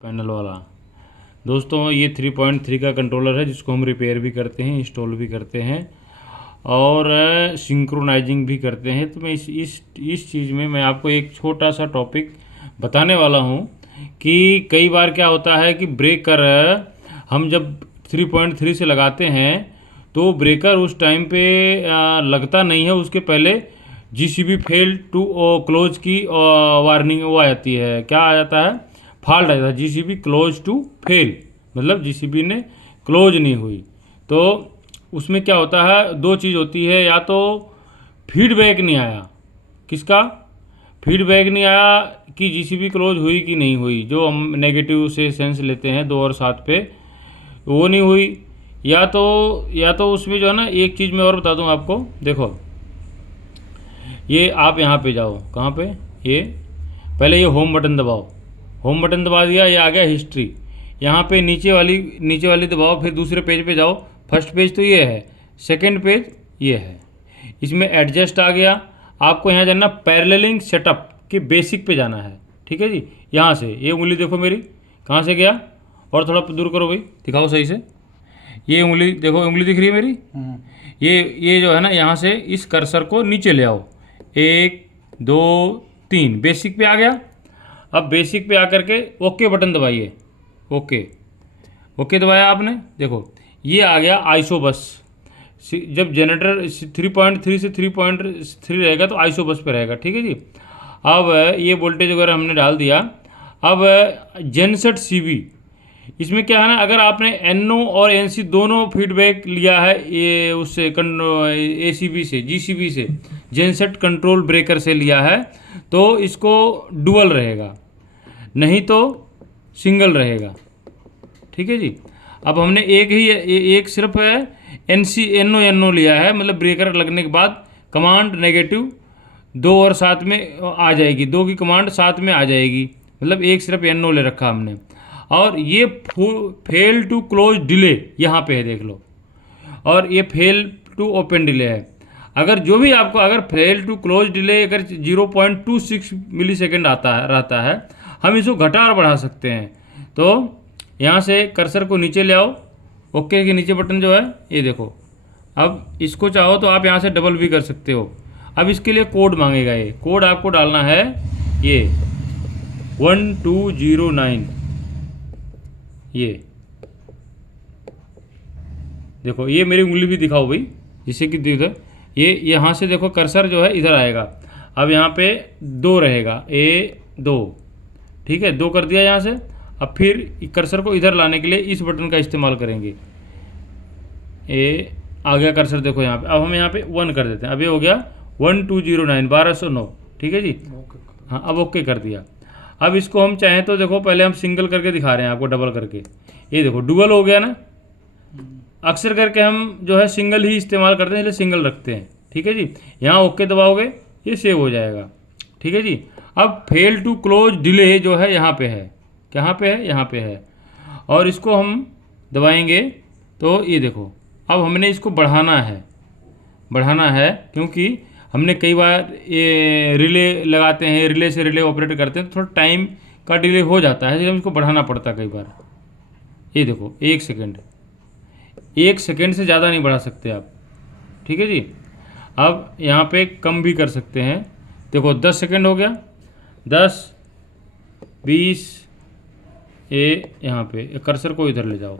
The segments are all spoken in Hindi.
पैनल वाला। दोस्तों ये 3.3 का कंट्रोलर है जिसको हम रिपेयर भी करते हैं, इंस्टॉल भी करते हैं और सिंक्रोनाइजिंग भी करते हैं। तो मैं इस चीज़ में मैं आपको एक छोटा सा टॉपिक बताने वाला हूँ कि कई बार क्या होता है कि ब्रेकर हम जब 3.3 से लगाते हैं तो ब्रेकर उस टाइम पे लगता नहीं है, उसके पहले जीसीबी फेल टू क्लोज की वार्निंग वो आ जाती है। क्या आ जाता है? फॉल्ट आ जाता है, जीसीबी क्लोज टू फेल, मतलब जीसीबी ने क्लोज नहीं हुई। तो उसमें क्या होता है, दो चीज़ होती है, या तो फीडबैक नहीं आया। किसका फीडबैक नहीं आया कि जीसीबी क्लोज हुई कि नहीं हुई, जो हम नेगेटिव से सेंस लेते हैं 2 और 7 पे, वो नहीं हुई। या तो उसमें जो है ना, एक चीज़ मैं और बता दूं आपको। देखो ये आप यहाँ पे जाओ, कहाँ पे, ये पहले ये होम बटन दबाओ, होम बटन दबा दिया, ये आ गया हिस्ट्री। यहाँ पे नीचे वाली दबाओ, फिर दूसरे पेज पे जाओ। फर्स्ट पेज तो ये है, सेकंड पेज ये है, इसमें एडजस्ट आ गया। आपको यहाँ जाना पैरेललिंग सेटअप के बेसिक पे जाना है, ठीक है जी। यहाँ से ये उंगली देखो मेरी कहाँ से गया, और थोड़ा दूर करो भाई, दिखाओ सही से। ये उंगली देखो, उंगली दिख रही है मेरी। ये जो है ना, यहाँ से इस कर्सर को नीचे ले आओ, 1 2 3, बेसिक पे आ गया। अब बेसिक पे आकर के ओके बटन दबाइए, ओके दबाया आपने, देखो ये आ गया आइसो बस। जब जनरेटर 3.3 से 3.3 रहेगा तो आइसो बस पे रहेगा, ठीक है जी। अब ये वोल्टेज वगैरह हमने डाल दिया। अब जेनसेट सीबी, इसमें क्या है ना, अगर आपने एनओ और एनसी दोनों फीडबैक लिया है ये उससे एसीबी से, जीसीबी से, जेनसेट कंट्रोल ब्रेकर से लिया है, तो इसको डुअल रहेगा, नहीं तो सिंगल रहेगा, ठीक है जी। अब हमने एक सिर्फ एनओ लिया है, मतलब ब्रेकर लगने के बाद कमांड नेगेटिव 2 और 7 में आ जाएगी, 2 की कमांड 7 में आ जाएगी, मतलब एक सिर्फ एनओ ले रखा हमने। और ये फेल टू क्लोज डिले यहाँ पे है, देख लो, और ये फेल टू ओपन डिले है। अगर जो भी आपको, अगर फेल टू क्लोज डिले अगर 0.26 मिलीसेकंड रहता है, हम इसको घटा और बढ़ा सकते हैं। तो यहाँ से कर्सर को नीचे ले आओ, ओके के नीचे बटन जो है ये देखो। अब इसको चाहो तो आप यहाँ से डबल भी कर सकते हो। अब इसके लिए कोड मांगेगा, ये कोड आपको डालना है, ये 1209, ये देखो, ये मेरी उंगली भी दिखाओ भाई, जिससे कि इधर ये यहाँ से देखो कर्सर जो है इधर आएगा। अब यहाँ पे 2 रहेगा, A2, ठीक है, 2 कर दिया यहाँ से। अब फिर कर्सर को इधर लाने के लिए इस बटन का इस्तेमाल करेंगे। आ गया कर्सर, देखो यहाँ पे। अब हम यहाँ पे 1 कर देते हैं, अब ये हो गया 1209, 1209, ठीक है जी। हाँ, अब ओके कर दिया। अब इसको हम चाहें तो देखो, पहले हम सिंगल करके दिखा रहे हैं आपको, डबल करके, ये देखो डुअल हो गया ना। अक्सर करके हम जो है सिंगल ही इस्तेमाल करते हैं, इसलिए सिंगल रखते हैं, ठीक है जी। यहाँ ओके दबाओगे, ये सेव हो जाएगा, ठीक है जी। अब फेल टू क्लोज डिले जो है यहाँ पे है, कहाँ पे है, यहाँ पे है, और इसको हम दबाएंगे तो ये देखो, अब हमने इसको बढ़ाना है, क्योंकि हमने कई बार ये रिले लगाते हैं, रिले से रिले ऑपरेट करते हैं, तो थोड़ा टाइम का डिले हो जाता है, इसलिए हम इसको बढ़ाना पड़ता है कई बार। ये देखो 1 सेकेंड, 1 सेकेंड से ज़्यादा नहीं बढ़ा सकते आप, ठीक है जी। अब यहाँ पे कम भी कर सकते हैं, देखो 10 सेकेंड हो गया, 10 20, यहाँ पे कर्सर को इधर ले जाओ,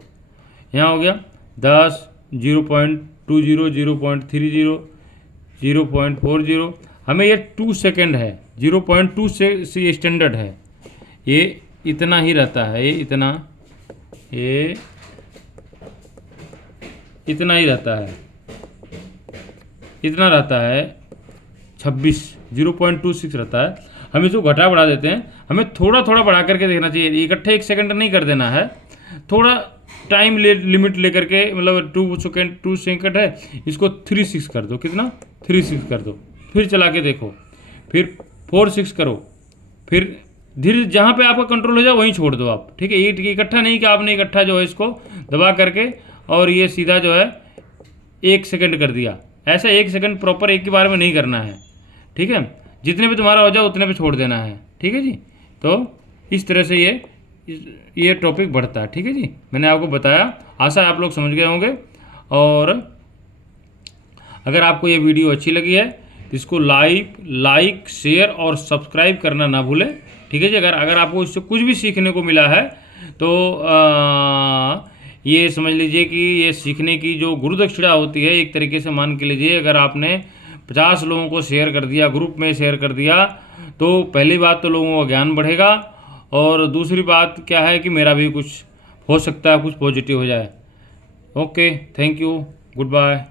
यहाँ हो गया 10, 0.20, 0.30, 0.40, हमें ये 2 सेकेंड है, 0.2 से स्टैंडर्ड है, ये इतना ही रहता है, ये इतना ही रहता है, इतना रहता है, 26, 0.26 रहता है। हम इसको घटा बढ़ा देते हैं, हमें थोड़ा थोड़ा बढ़ा करके देखना चाहिए, इकट्ठे 1 सेकंड नहीं कर देना है, थोड़ा टाइम लिमिट लेकर के, मतलब 2 सेकंड है, इसको 3.6 कर दो, कितना 3.6 कर दो, फिर चला के देखो, फिर 4.6 करो, फिर धीरे जहाँ पे आपका कंट्रोल हो जाए वहीं छोड़ दो आप, ठीक है। ये इकट्ठा नहीं कि आपने इकट्ठा जो है इसको दबा करके और ये सीधा जो है 1 सेकंड कर दिया, ऐसा 1 सेकंड प्रॉपर एक ही बार में नहीं करना है, ठीक है। जितने पे तुम्हारा हो जाए उतने पे छोड़ देना है, ठीक है जी। तो इस तरह से ये ये टॉपिक बढ़ता है। ठीक है जी, मैंने आपको बताया, आशा है आप लोग समझ गए होंगे। और अगर आपको ये वीडियो अच्छी लगी है तो इसको लाइक शेयर और सब्सक्राइब करना ना भूलें। ठीक है जी, अगर आपको इससे कुछ भी सीखने को मिला है तो ये समझ लीजिए कि ये सीखने की जो गुरु दक्षिणा होती है, एक तरीके से मान के लीजिए, अगर आपने 50 लोगों को शेयर कर दिया, ग्रुप में शेयर कर दिया, तो पहली बात तो लोगों का ज्ञान बढ़ेगा, और दूसरी बात क्या है कि मेरा भी कुछ हो सकता है, कुछ पॉजिटिव हो जाए। Okay, thank you, good bye.